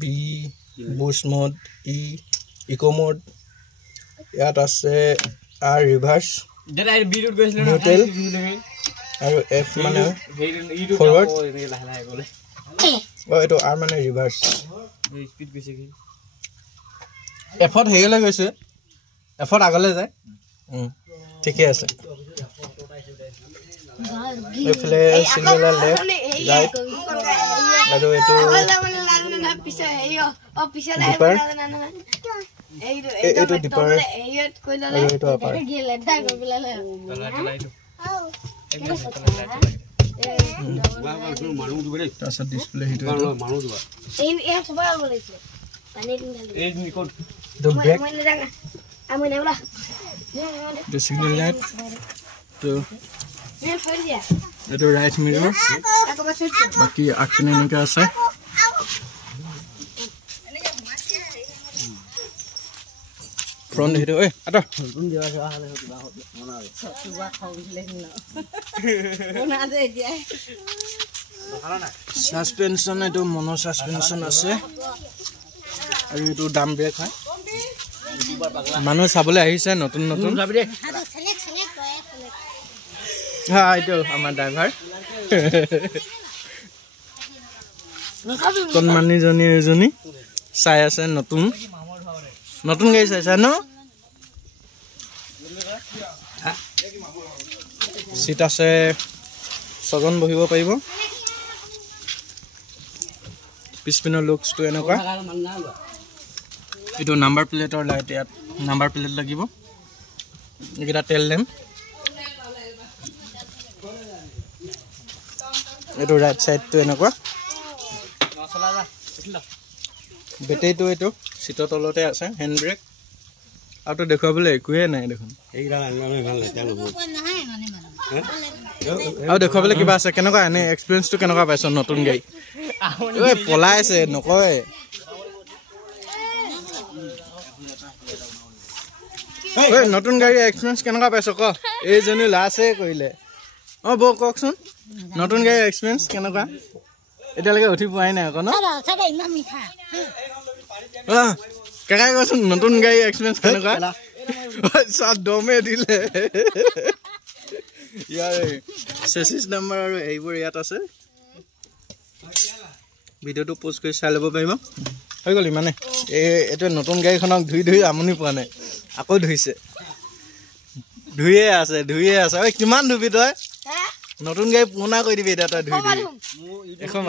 B Boost mode ই eco mode ইয়াত আছে R ৰিভাৰ্স যেটা বি ৰুট গৈছিল না আৰু এফ মানে ফৰৱাৰ্ড এটো আৰ মানে ৰিভাৰ্স স্পিড গৈছে কি এফত হেইলে গৈছে এফত আগলে যায় ঠিকই আছে এফলে সিঙ্গেল লেফট রাইট আৰু এটো পিছে হেইও পিছে ডিপাৰ এইটো ডিপাৰ এইত কইলালে এইটো আপাৰ গেলে ঠাই গবলালে চলাইটো মাৰু দিবলে তাছত ডিসপ্লে হিটো মাৰু দিবা এই সবাই বলেছে পানি দিন ঢালি এই নিকট দ ব্রেক আমি nabla the signal light to the right mirror baki action enika ase front hito oi ato run diwa ja hale kiba mona suba khawile na ona de dia suspension eto mono suspension ase aru eto dam brake hai মানুহ চাবলৈ আহিছে নতুন নতুন হ্যাঁ এইটো আমাৰ driver কোন মানিজনী এজনী চাই আছে নতুন নতুন গাড়ী চাইছা ন সিট আছে 6 জন বহিব পাৰিব পিছপিনৰ লুকছটো এনেকুৱা Itu number plate or light ya number plate lagi bo. Ini kita tell them. Itu right side tu enakwa. Bete itu situ tolote ase hand brake. Auto dekhobole ekuye nai dekhon. Eira angane bhal lagalo bo. Au dekhobole kiba ase kenaka ane experience tu kenaka paison notun gai. Oi polai ase nokoy. Hey, নতুন গাড়ী experience কেনেকা পাইছো ক এই জনি লাছে কইলে বো ককছুন নতুন গাড়ী এক্সপেৰিয়েন্স কেনেকা এটা লাগে উঠি পোৱাই নাই ক ন সবে ইমান মিঠা কাকাই কছুন নতুন গাড়ী এক্সপেৰিয়েন্স কেনেকা সাত দমে দিলে ইয়াৰ চেচিস নাম্বাৰ আৰু এইবোৰ ইয়াত আছে ভিডিওটো পোষ্ট কৰি চাই ল'ব পাৰিব হৈ গলি মানে এটো নতুন গাড়ীখনক ধুই আমনি পোৱা নাই আকৌ ধুইছে ধুইয়ে আছে ঐ কিমান ধুবি তই নতুন গাড়ী পুনা কৰি দিবি এটা তই ধুই দিবি এখন